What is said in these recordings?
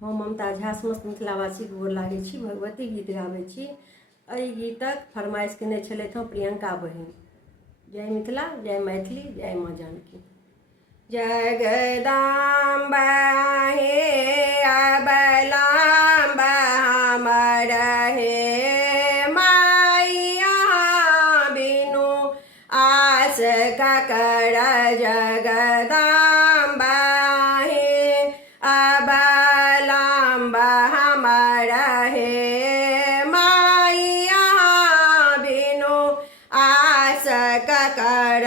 हम ममता झा समस्त मिथिलावासी गोर लागै छी, भगवती गीत गाबै छी। एहि गीतक फरमाइश केने छलथि हँ प्रियंका बहिन। जय मिथिला, जय मैथिली, जय माँ जानकी। जगदम्बा हे अबलाम्बा हमर हे माइया बिनु आस ककर। जगदम्बा हे अबलाम्बा हमर हे माइया बिनु आस ककर।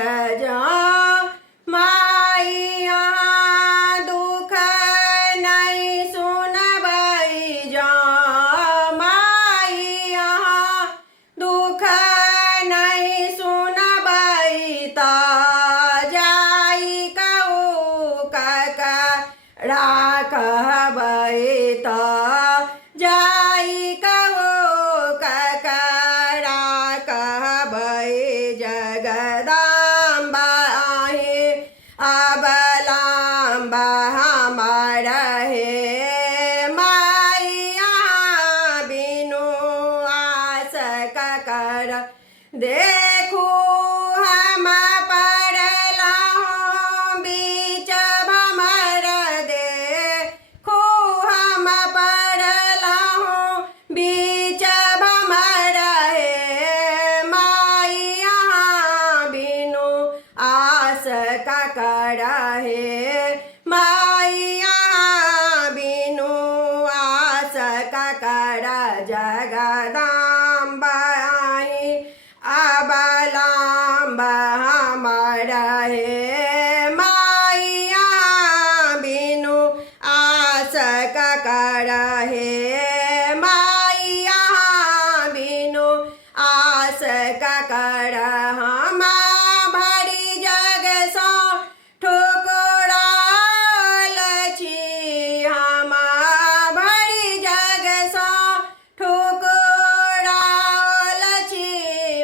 कहबै तऽ जाई कहो ककरा कहबै। जगदम्बा हे अबलाम्बा हमर हे माइया बिनु आस ककर। देखू हम पड़लहुँ बीच भमर, देखू हम पड़लहुँ बीच भमर हे माइया बिनु आस ककर हे माइया बिनु आस ककर। जगदम्बा हे अबलाम्बा हमर हे माइया बिनु आस ककर हे माइया बिनु आस ककर। हम भरी जग सँ ठुकरायल छी, हम भरी जग सँ ठुकरायल छी।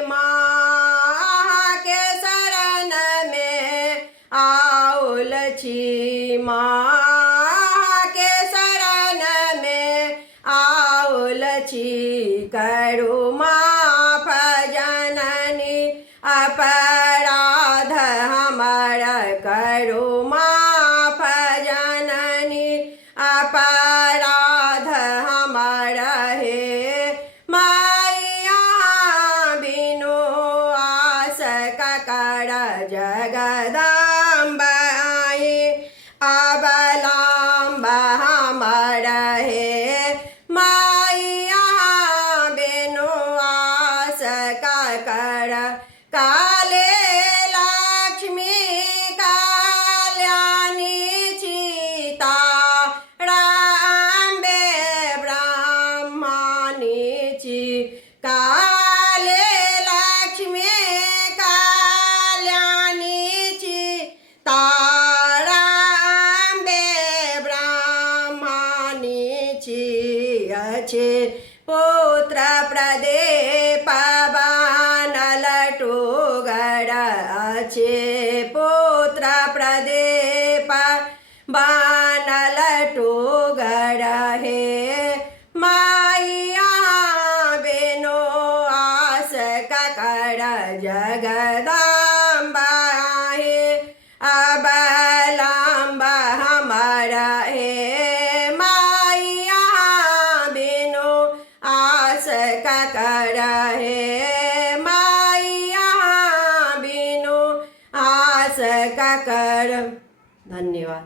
माँ के शरण में आउल छी, माँ के शरण में आउल छी। करू माफ जननी अपराध हमर, करू माफ जननी अपराध हमर हे माइया बिनु आस ककर। जगदम्बा हे अबलाम्बा हमर हे माइया बिनु आस ककर। काले लक्ष्मी कल्याणी सीता राम्बे ब्रह्मणी छी। काले लक्ष्मी कल्याणी सीता राम्बे ब्रह्मणी छी। अच्छे पुत्र प्रदीप बनल टूगर, अच्छे पुत्र प्रदीप बनल टूगर हे माइया बिनु आस ककर। जगदम्बा हे अबलाम्बा हमर हे माइया बिनु आस ककर हे माइया बिनु आस ककर। धन्यवाद।